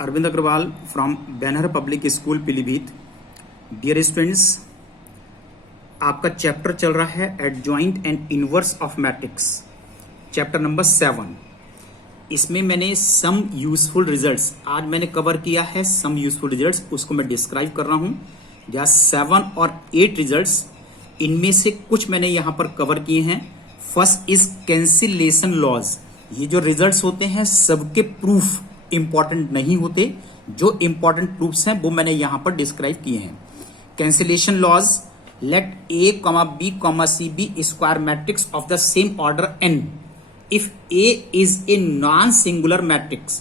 Arvind Agarwal from banner public school Pilibhit. Dear students, आपका chapter चल रहा है adjoint and inverse of matrix, chapter number 7। इसमें मैंने सम यूजफुल रिजल्ट्स आज मैंने कवर किया है। सम यूजफुल रिजल्ट्स उसको मैं डिस्क्राइब कर रहा हूं। या 7 और 8 रिजल्ट्स, इनमें से कुछ मैंने यहां पर कवर किए हैं। First is cancellation laws. ये जो रिजल्ट्स होते हैं सबके प्रूफ इंपॉर्टेंट नहीं होते, जो इंपॉर्टेंट प्रूफ्स हैं वो मैंने यहां पर डिस्क्राइब किए हैं। Cancellation laws, let a, b, c be square matrix of the same order n if a is a non singular matrix.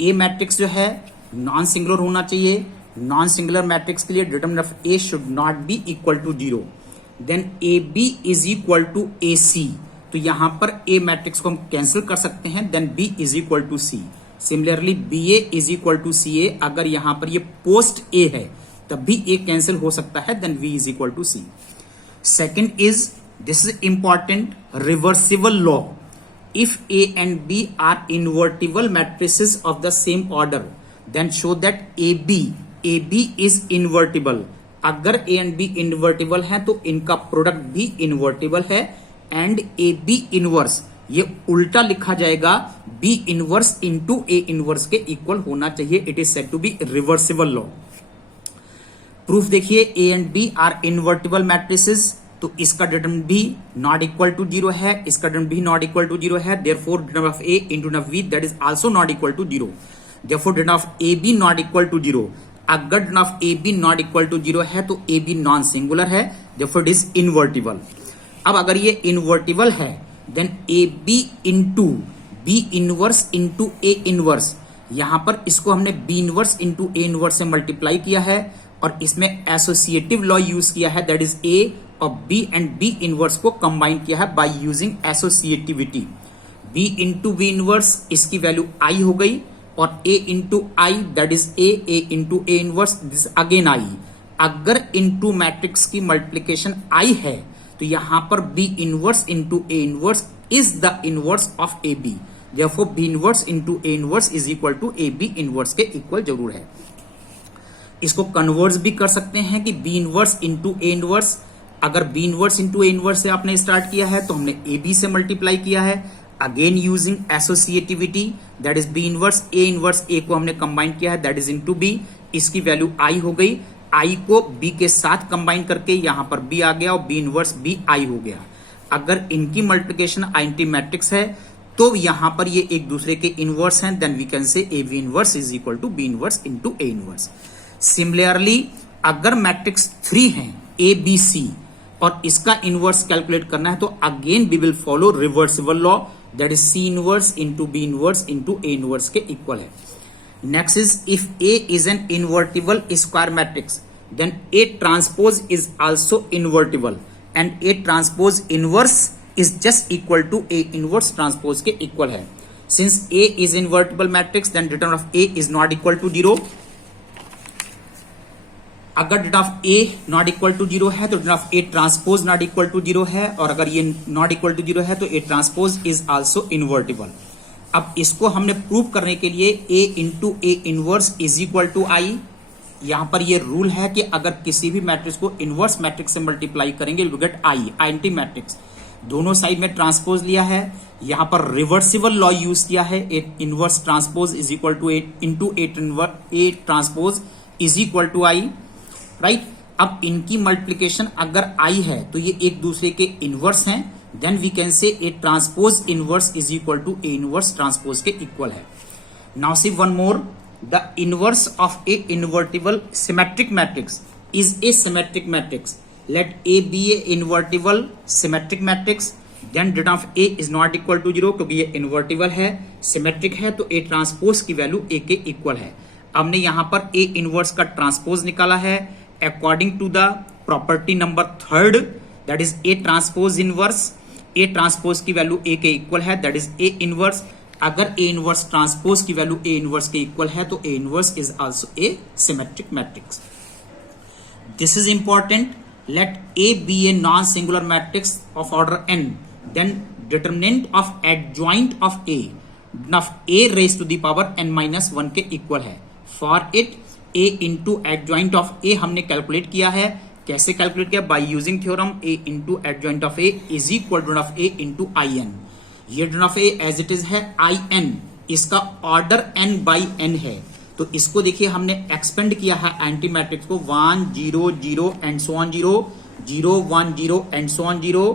a matrix जो है नॉन सिंगुलर होना चाहिए। नॉन सिंगुलर मैट्रिक्स के लिए determinant of a should not be equal to 0। Then ab is equal to ac, तो यहां पर a matrix को हम कैंसिल कर सकते हैं। Then b is equal to c। Similarly ba is equal to ca, अगर यहां पर ये पोस्ट a है तब भी a कैंसिल हो सकता है। Then v is equal to c। Second is, this is important, reversible law. If a and b are invertible matrices of the same order, then show that ab is invertible। अगर a and b invertible है तो इनका product भी invertible है। And A B inverse, ये उल्टा लिखा जाएगा, b inverse into a inverse के इक्वल होना चाहिए। It is said to be reversible law. Proof देखिए, a and b are invertible matrices, तो इसका डिटरमिनेंट भी नॉट इक्वल टू 0 है, इसका डिटरमिनेंट भी नॉट इक्वल टू 0 है। Therefore determinant of a into determinant of v that is also not equal to 0। Therefore determinant of a b not equal to 0। अगर determinant of a b not equal to 0 है तो a b non singular है, therefore it is invertible. अब अगर ये invertible है then A B into B inverse into A inverse, यहां पर इसको हमने B inverse into A inverse से मल्टीप्लाई किया है और इसमें एसोसिएटिव लॉ यूज किया है, दैट इज ए और बी एंड बी इनवर्स को कंबाइन किया है by using associativity. B into B inverse, इसकी वैल्यू आई हो गई, और A into I that is A into A inverse, this again I. अगर इंटू मैट्रिक्स की मल्टीप्लीकेशन आई है तो यहां पर B inverse into A inverse is the inverse of A B. Therefore B inverse into A inverse is equal to A B inverse के equal जरूर है। इसको कन्वर्स भी कर सकते हैं कि B inverse into A inverse. अगर B inverse into A inverse से आपने स्टार्ट किया है तो हमने ए बी से मल्टीप्लाई किया है, again using associativity, that is B inverse A को हमने कंबाइन किया है, दैट इज इंटू बी, इसकी वैल्यू आई हो गई। आई को बी के साथ कंबाइन करके यहां पर बी आ गया और बी इनवर्स बी आई हो गया। अगर इनकी मल्टीप्लिकेशन आइडेंटिटी मैट्रिक्स है तो यहां पर ये एक दूसरे के इनवर्स हैं, then we can say A B inverse is equal to B inverse into A inverse. Similarly अगर मैट्रिक्स 3 है ए बी सी और इसका इनवर्स कैलकुलेट करना है तो again we will follow reversible law, that is C inverse into B inverse into A inverse के equal है। Next is, if A is an invertible square matrix, then A transpose is also invertible, and A transpose inverse is just equal to A inverse transpose के equal है। Since A is invertible matrix, then determinant of A is not equal to 0। अगर determinant of A not equal to 0 है तो determinant of A transpose not equal to 0 है, और अगर ये not equal to 0 है तो A transpose is also invertible। अब इसको हमने प्रूव करने के लिए a into A inverse is equal to I. यहां पर ये रूल है कि अगर किसी भी मैट्रिक्स को इनवर्स मैट्रिक्स से मल्टीप्लाई करेंगे will get I, identity matrix. दोनों साइड में ट्रांसपोज लिया है, यहां पर रिवर्सिबल लॉ यूज किया है, A inverse transpose is equal to A into A transpose is equal to I, right. अब इनकी मल्टीप्लीकेशन अगर आई है तो ये एक दूसरे के इनवर्स हैं, then we can say A transpose inverse is equal to A inverse transpose के equal है। Now see one more, the inverse of a invertible symmetric matrix is a symmetric matrix। Let A be a invertible symmetric matrix, then determinant of A is not equal to 0, क्योंकि ये invertible है, symmetric है तो A transpose की value A के equal है। हमने यहां पर A inverse का transpose निकाला है according to the property number 3rd, that is A transpose inverse। A transpose की वैल्यू ए के इक्वल है, दैट इज ए इनवर्स। अगर ए इनवर्स ट्रांसपोज की वैल्यू ए इनवर्स के इक्वल है तो A inverse is also a symmetric matrix. This is important, let A be a non singular matrix of order n, then determinant of adjoint of A raise to the power n-1 के equal है। For it a into adjoint of a हमने calculate किया है। कैसे calculate किया? By using theorem a into adjoint of a is equal to of a into I N. ये of a as it is है I N, इसका order n by n है, तो इसको देखिए हमने एक्सपेंड किया है एंटी मैट्रिक्स को 1 0 0 and so on 0 0 1 0 and so on 0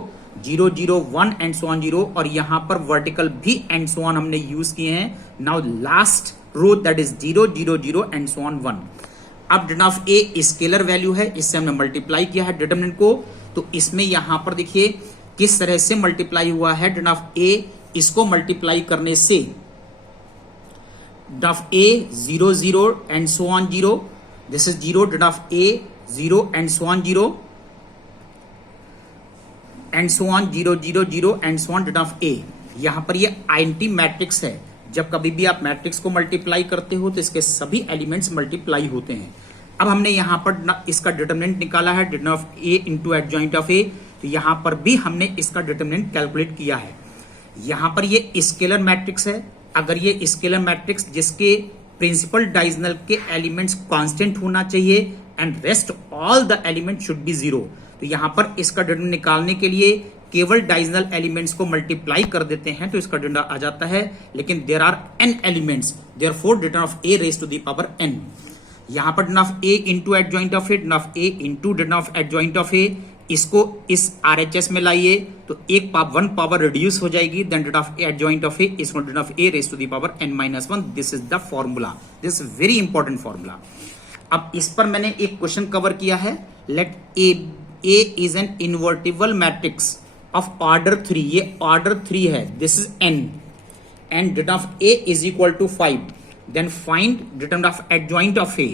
0 0 1 and so on 0, और यहां पर वर्टिकल भी एंड सो ऑन हमने यूज किए हैं। Now last row that is 0 0 0 and so on 1। अब determinant of A scalar value है, इससे हमने मल्टीप्लाई किया है डिटरमिनेंट को, तो इसमें यहां पर देखिए किस तरह से मल्टीप्लाई हुआ है। डिटरमिनेंट ऑफ ए, इसको मल्टीप्लाई करने से determinant of A 0 0 and so on 0, this is 0, determinant of A 0 and so on 0 and so on 0 0 0 and so on determinant of A. यहां पर ये एंटी मैट्रिक्स है, जब कभी भी आप मैट्रिक्स को मल्टीप्लाई करते हो तो इसके सभी एलिमेंट्स मल्टीप्लाई होते हैं। अब हमने यहां पर इसका डिटरमिनेंट निकाला है, determinant of A into adjoint of A, तो यहां पर भी हमने इसका डिटरमिनेंट कैलकुलेट किया है। यहां पर ये स्केलर मैट्रिक्स है, अगर ये स्केलर मैट्रिक्स जिसके प्रिंसिपल डायगोनल के एलिमेंट्स कांस्टेंट होना चाहिए and rest all the element should be zero, तो यहां पर इसका डिटरमिनेंट निकालने के लिए केवल डायगोनल एलिमेंट्स को मल्टीप्लाई कर देते हैं तो इसका डिटरमिनेंट आ जाता है। लेकिन there are n elements, therefore determinant of a raise to the power n। यहां पर determinant of a into adjoint of a, determinant of a into determinant of adjoint of a, इसको इस RHS में लाइए तो वन पावर रिड्यूस हो जाएगी, then determinant of adjoint of a is determinant of a raise to the power n minus 1। This is the formula, this very important formula. अब इस पर मैंने एक क्वेश्चन कवर किया है, let a is an invertible matrix of order 3, ये order 3 है, this is n and determinant of a is equal to 5, then find determinant of adjoint of a।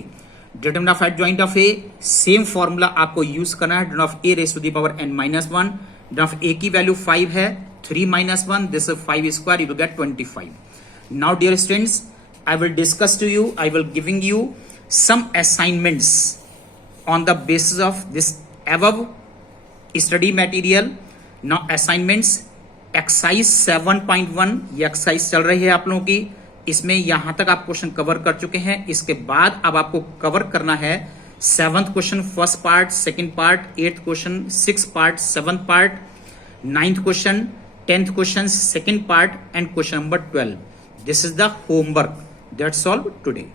Determinant of adjoint of a same formula आपको use करना है, determinant of a raise to the power n minus 1। Determinant of a की value 5 है, 3 minus 1, this is 5 square, you will get 25। Now dear students, I will discuss to you, I will giving you some assignments on the basis of this above study material. Now assignments exercise 7.1, ये exercise चल रही है आप लोगों की, इसमें यहां तक आप क्वेश्चन कवर कर चुके हैं। इसके बाद अब आपको कवर करना है 7th question first part, 2nd part, 8th question 6th part, 7th part, 9th question, 10th question 2nd part and question number 12। This is the homework, that's all today.